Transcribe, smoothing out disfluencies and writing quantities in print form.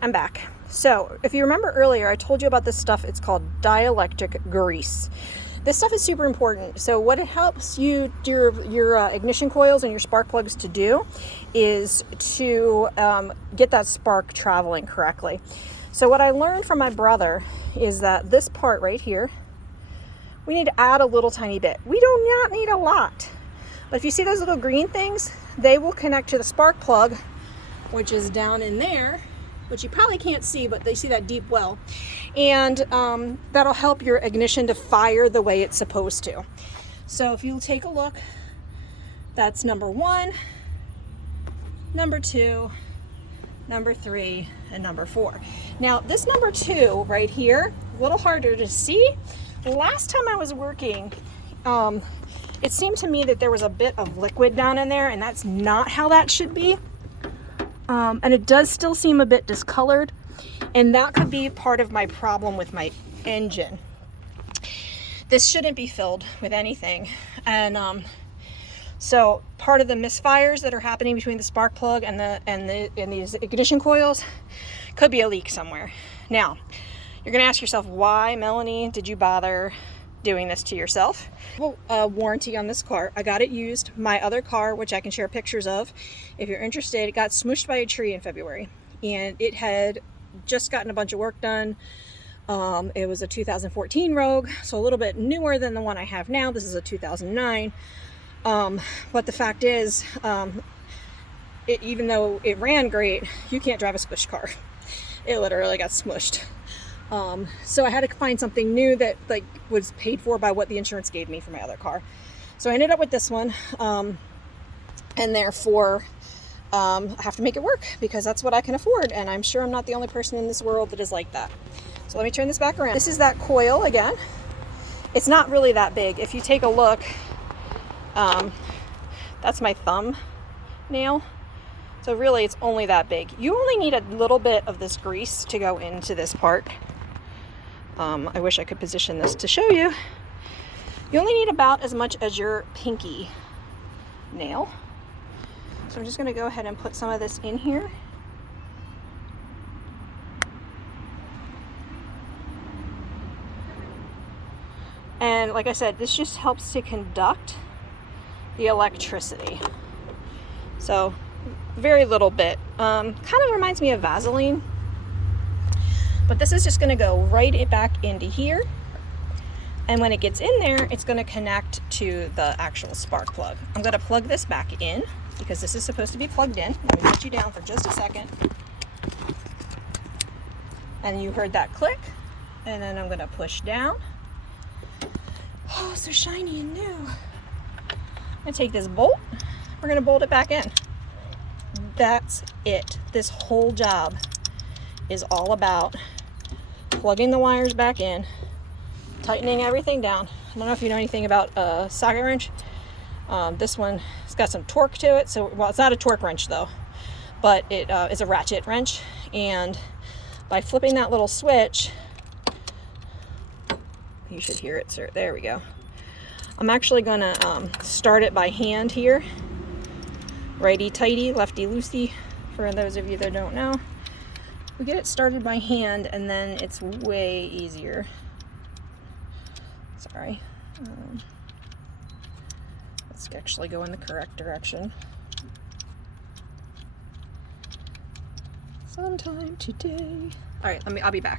I'm back. So if you remember earlier, I told you about this stuff. It's called dielectric grease. This stuff is super important. So what it helps you, your ignition coils and your spark plugs to do is to get that spark traveling correctly. So what I learned from my brother is that this part right here, we need to add a little tiny bit. We do not need a lot. But if you see those little green things, they will connect to the spark plug, which is down in there, which you probably can't see, but they see that deep well. And that'll help your ignition to fire the way it's supposed to. So if you'll take a look, that's number 1, number 2, number 3, and number 4. Now this number 2 right here, a little harder to see. Last time I was working, it seemed to me that there was a bit of liquid down in there, and that's not how that should be. And it does still seem a bit discolored, and that could be part of my problem with my engine. This shouldn't be filled with anything, and so part of the misfires that are happening between the spark plug and these ignition coils could be a leak somewhere. Now, you're going to ask yourself, why, Melanie, did you bother doing this to yourself? Well, warranty on this car. I got it used. My other car, which I can share pictures of if you're interested, it got smushed by a tree in February, and it had just gotten a bunch of work done. It was a 2014 Rogue, so a little bit newer than the one I have now. This is a 2009. But the fact is, even though it ran great, you can't drive a squished car. It literally got smushed. So I had to find something new that was paid for by what the insurance gave me for my other car. So I ended up with this one, and therefore I have to make it work because that's what I can afford, and I'm sure I'm not the only person in this world that is like that. So let me turn this back around. This is that coil again. It's not really that big. If you take a look, that's my thumb nail. So really it's only that big. You only need a little bit of this grease to go into this part. I wish I could position this to show you. You only need about as much as your pinky nail. So I'm just going to go ahead and put some of this in here. And like I said, this just helps to conduct the electricity. So very little bit. Kind of reminds me of Vaseline. But this is just going to go right back into here. And when it gets in there, it's going to connect to the actual spark plug. I'm going to plug this back in because this is supposed to be plugged in. Let me put you down for just a second. And you heard that click. And then I'm going to push down. Oh, so shiny and new. I'm going to take this bolt. We're going to bolt it back in. That's it. This whole job is all about plugging the wires back in, tightening everything down. I don't know if you know anything about a socket wrench. This one has got some torque to it. So, well, it's not a torque wrench though, but it is a ratchet wrench. And by flipping that little switch, you should hear it, sir. There we go. I'm actually going to start it by hand here. Righty tighty, lefty loosey, for those of you that don't know. We get it started by hand, and then it's way easier. Sorry. Let's actually go in the correct direction. Sometime today. All right, I'll be back.